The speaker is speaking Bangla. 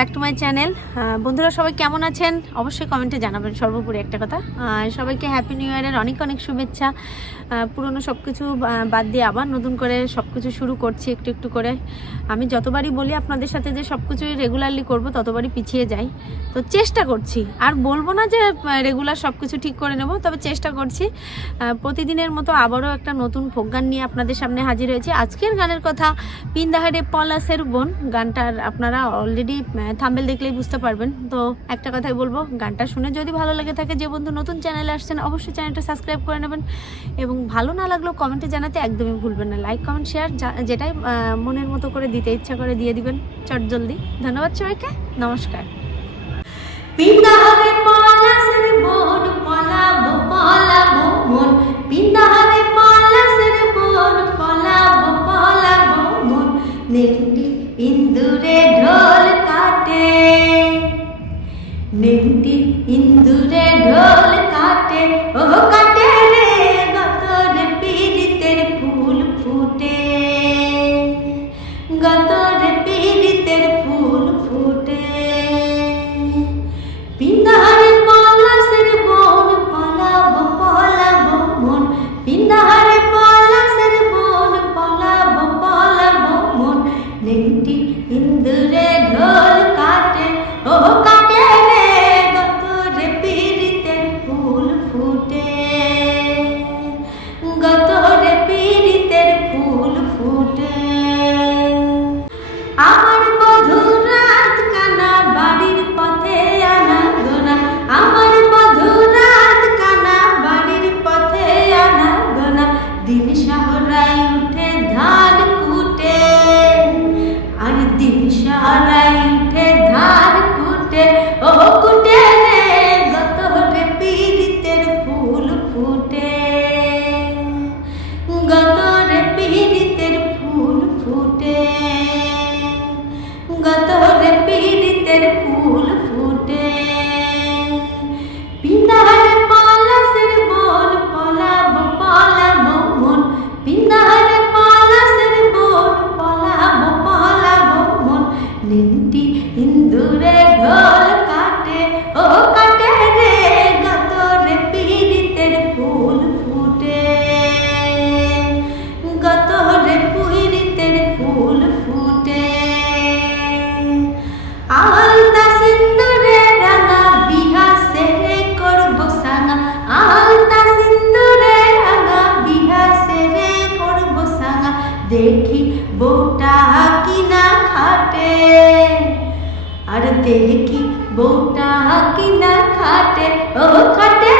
Back to my channel. বন্ধুরা সবাই কেমন আছেন অবশ্যই কমেন্টে জানাবেন। সর্বোপরি একটা কথা, সবাইকে হ্যাপি নিউ ইয়ারের অনেক অনেক শুভেচ্ছা। পুরনো সব কিছু বাদ দিয়ে আবার নতুন করে সব কিছু শুরু করছি একটু একটু করে। আমি যতবারই বলি আপনাদের সাথে যে সব কিছুই রেগুলারলি করব, ততবারই পিছিয়ে যাই। তো চেষ্টা করছি, আর বলবো না যে রেগুলার সব কিছু ঠিক করে নেব, তবে চেষ্টা করছি। প্রতিদিনের মতো আবারও একটা নতুন ফোক গান নিয়ে আপনাদের সামনে হাজির হয়েছি। আজকের গানের কথা পিন্দাহারে পলাশের বোন। গানটার আপনারা অলরেডি থাম্বনেল দেখলেই বুঝতে পারবেন। তো একটা কথাই বলবো, গানটা শুনে যদি ভালো লেগে থাকে, যে বন্ধু নতুন চ্যানেলে আসছেন অবশ্যই চ্যানেলটা সাবস্ক্রাইব করে নেবেন, এবং ভালো না লাগলেও কমেন্টে জানাতে একদমই ভুলবেন না। লাইক কমেন্ট শেয়ার যেটাই মনের মতো করে দিতে ইচ্ছা করে দিয়ে দিবেন চট জলদি। ধন্যবাদ সবাইকে, নমস্কার। পিন্দাহারে পলাশের বোন, পলাবো পলাবো মন। পিন্দাহারে পলাশের বোন, পলাবো পলাবো মন। নেংটি ইন্দুরে ঢোল কাটে, নেংটি ইন্দুরে ঢোল কাটে, ও কাটে রে গতরে পীড়িতের ফুল ফুটে, গতরে পীড়িতের ফুল ফুটে। পিন্দাহারে পলাশের বোন, পলাবো পলাবো মন। পিন্দাহারে পলাশের বোন, পলাবো পলাবো মন। নেংটি ইন্দুরে ঢোল কাটে, ও কাটে রে গতরে পীড়িতের ফুল ফুটে, গতরে পীড়িতের ফুল ফুটে। আমার বধূর রাত কানা বাড়ির পথে আনা গোনা, আমার বধূর রাত কানা বাড়ির পথে আনা গোনা। দিন শহরাই উঠে ধান কুটে, আর দিন শহরাই উঠে ধান কুটে, ও কুটে রে গতরে পীড়িতের ফুল ফুটে, গতরে পীড়িতের ফুল ফুটে, গতরে পীড়িতের ফুল ফুটে। পিন্দাহারে পলাশের বোন, পলাবো পলাবো মন। পিন্দাহারে পলাশের বোন, পলাবো পলাবো মন। নেংটি ইন্দুরে ঢোল কাটে, ও কাটে রে গতরে পীড়িতের ফুল ফুটে, গতরে পীড়িতের ফুল ফুটে। আলতা সিন্দুরে রাঙা বিহা সেরে করবো সাঙা, আলতা সিন্দুরে রাঙা বিহা সেরে করবো সাঙা। দেখি বউটা কিনা খাটে, আর দেখি বউটা কিনা খাটে, ও খাটে